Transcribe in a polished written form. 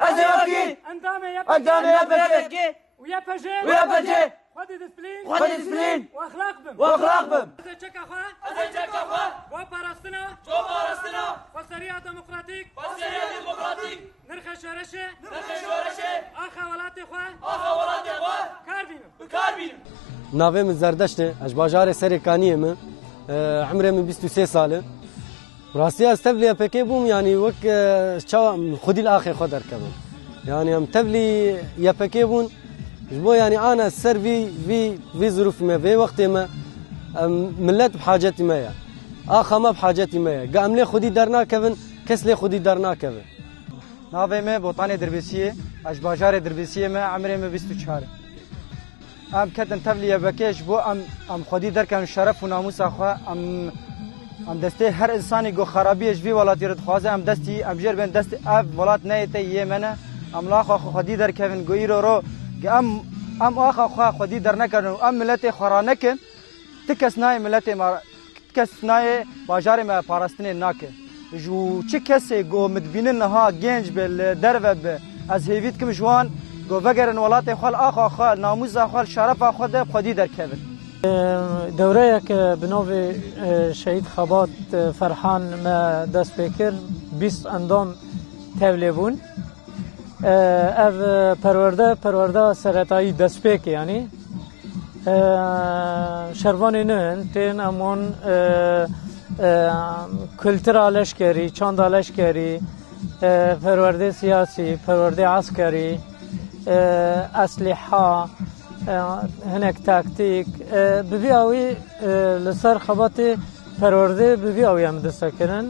أزواكي أندامي يا بكي ويا بجي خذ ديسبلين وأخلاق بم أزيتك أخوة وبارستنا وسريع ديمقراطيك نرخش ورشة آخا ولاتي أخوة كاربينم ناوی من زردشته اش باجار سرکانیه من عمره من 23 ساله راستی استبلی پکی بوم یعنی وک چا خودی الاخر خود ارکبم یعنی هم تبلی یا پکی بون جبو یعنی انا سر في ظروف ما في وقت ما ملت بحاجتي ما اخا ما بحاجتي ما قام لي خودي درنا كفن كس لي خودي درنا كفن ناوی من بوطانی دربیسیه اش باجار دربیسیه من عمره من 24 ام کتن تبلیه بکش بو ام خودی درکن شرف و ناموس اخوا ام دسته هر انسانی گو خرابیش وی ولاتی رد خوازه ام دستی ام جر بین دست اف ولات نیته یمنه ام لاخ خودی در کفن گویرو رو ام اخا خودی در نکن ام ملت خورانکن تکس نای ملت ما تکس نای باجار ما پاراستنه ناکه جو چه کسی گو مدبینن ها گنج بل درو از هیویت کم جوان گو وگرن ولات خال آخا ناموز خال شرف خود خودی در کفن دوره که بنوی شهید خبات فرحان ما دست بکر 20 اندام تبلیبون او پرورده سرطایی دست بک یعنی شروانی نه تین امون کلتر لشکری چاند لشکری پرورده سیاسی پرورده عسکری اسلحه هنک تاکتیک ببی آوی لسر خبات پرورده ببی آوی هم دسته کرن